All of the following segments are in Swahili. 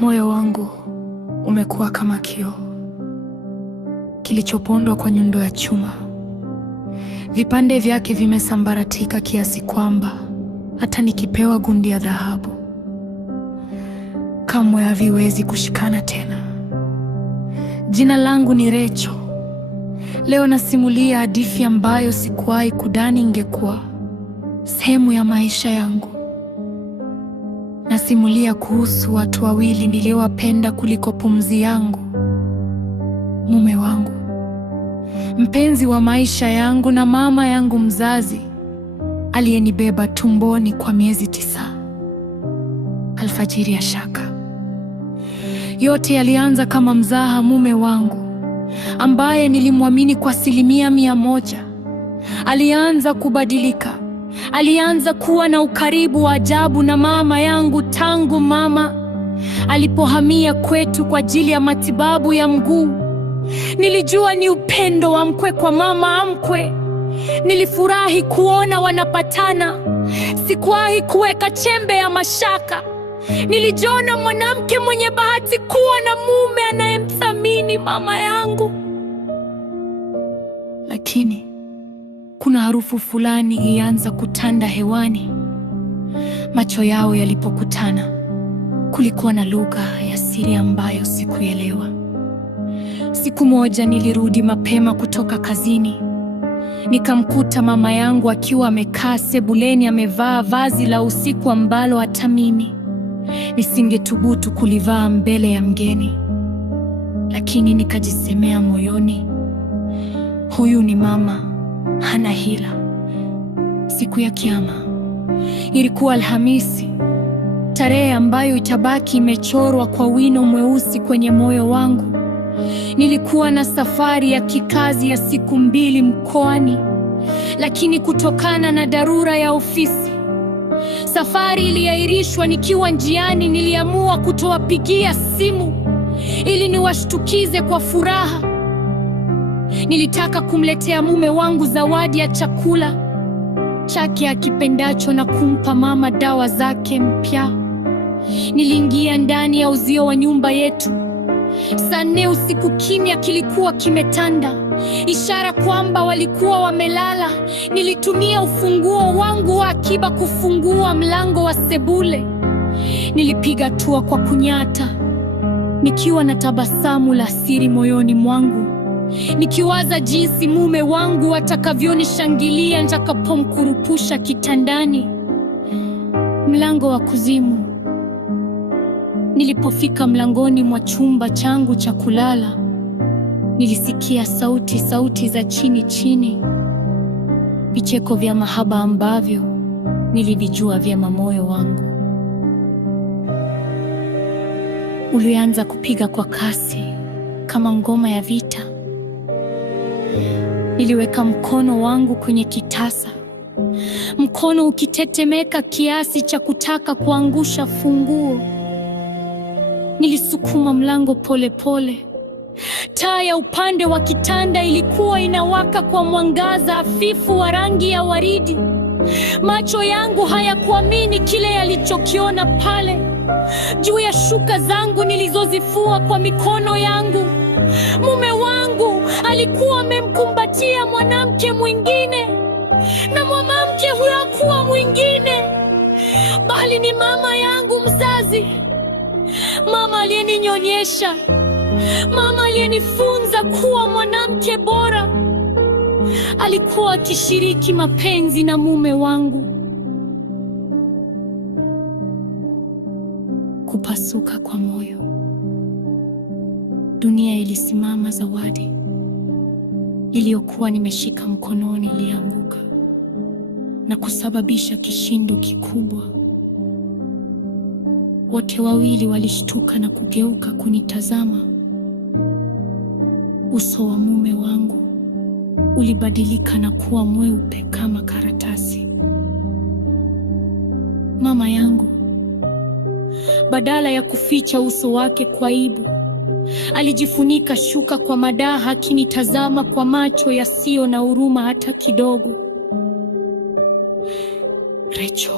Moyo wangu umekuwa kama kioo kilichopondwa kwa nyundo ya chuma. Vipande vyake vimesambaratika kiasi kwamba hata nikipewa gundi ya dhahabu kamwe haviwezi kushikana tena. Jina langu ni Rachel. Leo nasimulia hadithi ambayo sikuwahi kudhani ingekuwa sehemu ya maisha yangu. Nasimulia kuhusu watu wawili niliowapenda kuliko pumzi yangu. Mume wangu, mpenzi wa maisha yangu, na mama yangu mzazi aliyenibeba tumboni kwa miezi 9. Alfajiri ya shaka. Yote yalianza kama mzaha. Mume wangu ambaye nilimwamini kwa 100%, alianza kubadilika. Alianza kuwa na ukaribu wa ajabu na mama yangu tangu mama alipohamia kwetu kwa ajili ya matibabu ya mguu. Nilijua ni upendo wa mkwe kwa mama mkwe. Nilifurahi kuona wanapatana. Sikuwahi kuweka chembe ya mashaka. Nilijiona mwanamke mwenye bahati kuwa na mume anayemthamini mama yangu. Lakini kuna harufu fulani ilianza kutanda hewani. Macho yao yalipokutana, kulikuwa na lugha ya siri ambayo sikuelewa. Siku moja nilirudi mapema kutoka kazini. Nikamkuta mama yangu akiwa amekaa sebuleni, amevaa vazi la usiku ambalo hata mimi nisingethubutu kulivaa mbele ya mgeni. Lakini nikajisemea moyoni, huyu ni mama, hana hila. Siku ya Kiyama ilikuwa Alhamisi, tarehe ambayo itabaki imechorwa kwa wino mweusi kwenye moyo wangu. Nilikuwa na safari ya kikazi ya siku 2 mkoani, lakini kutokana na dharura ya ofisi, safari iliahirishwa. Nikiwa njiani, niliamua kutowapigia simu ili niwashtukize kwa furaha. Nilitaka kumletea mume wangu zawadi ya chakula chake akipendacho na kumpa mama dawa zake mpya. Niliingia ndani ya uzio wa nyumba yetu. Saa 4 usiku, kimya kilikuwa kimetanda, ishara kwamba walikuwa wamelala. Nilitumia ufunguo wangu wa akiba kufungua mlango wa sebule. Nilipiga hatua kwa kunyata, nikiwa na tabasamu la siri moyoni mwangu, nikiwaza jinsi mume wangu atakavyonishangilia nitakapomkurupusha kitandani. Mlango wa kuzimu. Nilipofika mlangoni mwa chumba changu cha kulala, nilisikia sauti za chini chini, vicheko vya mahaba ambavyo nilivijua vyema. Moyo wangu ulianza kupiga kwa kasi kama ngoma ya vita. Niliweka mkono wangu kwenye kitasa, mkono ukitetemeka kiasi cha kutaka kuangusha funguo. Nilisukuma mlango pole pole. Taa ya upande wa kitanda ilikuwa inawaka kwa mwangaza hafifu wa rangi ya waridi. Macho yangu hayakuamini kile yalichokiona pale. Juu ya shuka zangu nilizozifua kwa mikono yangu, mume wangu alikuwa amemkumbatia mwanamke mwingine, na mwanamke huyo hakuwa mwingine bali ni mama yangu mzazi. Mama aliyeninyonyesha, mama aliyenifunza kuwa mwanamke bora, alikuwa akishiriki mapenzi na mume wangu. Kupasuka kwa moyo. Dunia ilisimama. Zawadi iliyokuwa nimeshika mkononi ilianguka na kusababisha kishindo kikubwa. Wote wawili walishtuka na kugeuka kunitazama. Uso wa mume wangu ulibadilika na kuwa mweupe kama karatasi. Mama yangu, badala ya kuficha uso wake kwa aibu, alijifunika shuka kwa madaha, akinitazama kwa macho yasiyo na huruma hata kidogo. Rachel,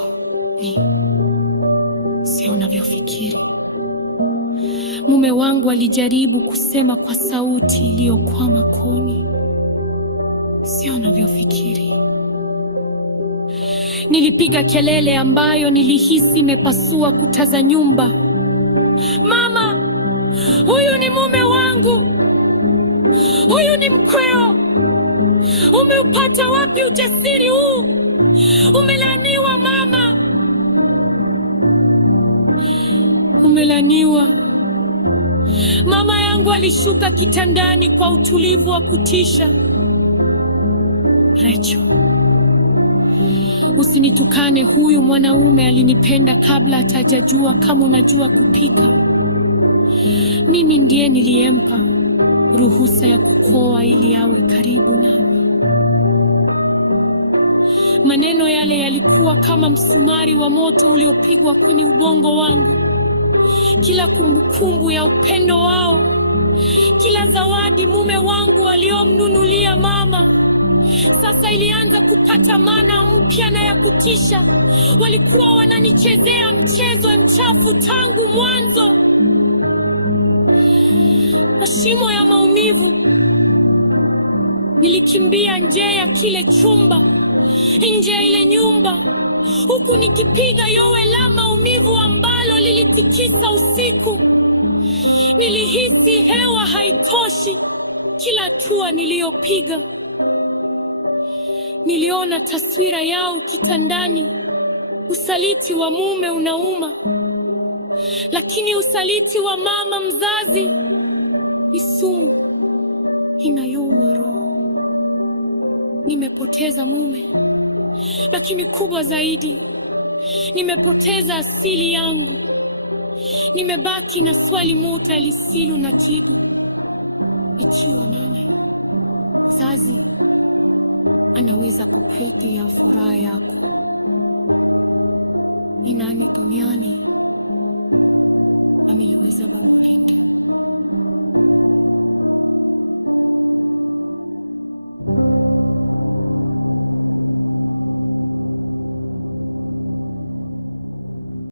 sio unavyofikiri. Mume wangu alijaribu kusema kwa sauti iliyokwama kooni. Sio unavyofikiri. Nilipiga kelele ambayo nilihisi imepasua kuta za nyumba. Mama, huyu ni mume wangu. Huyu ni mkweo. Umeupata wapi ujasiri huu? Umelaaniwa mama. Umelaaniwa. Mama yangu alishuka kitandani kwa utulivu wa kutisha. Rachel, usinitukane. Huyu mwanaume alinipenda kabla hatajajua kama unajua kupika. Mimi ndiye niliyempa ruhusa ya kukoa ili awe karibu nami. Maneno yale yalikuwa kama msumari wa moto uliopigwa kwenye ubongo wangu. Kila kumbukumbu ya upendo wao, kila zawadi mume wangu aliyomnunulia mama, sasa ilianza kupata maana mpya na ya kutisha. Walikuwa wananichezea mchezo mchafu tangu mwanzo. Mashimo ya maumivu. Nilikimbia nje ya kile chumba, nje ya ile nyumba, huku nikipiga yowe la maumivu ambalo lilitikisa usiku. Nilihisi hewa haitoshi kila hatua niliyopiga. Niliona taswira yao kitandani. Usaliti wa mume unauma, lakini usaliti wa mama mzazi ni sumu inayoua roho. Nimepoteza mume, lakini kubwa zaidi, nimepoteza asili yangu. Nimebaki na swali moja lisilo na jibu. Ikiwa mama mzazi anaweza kukupatia furaha yako, ni nani duniani ameweza babulika?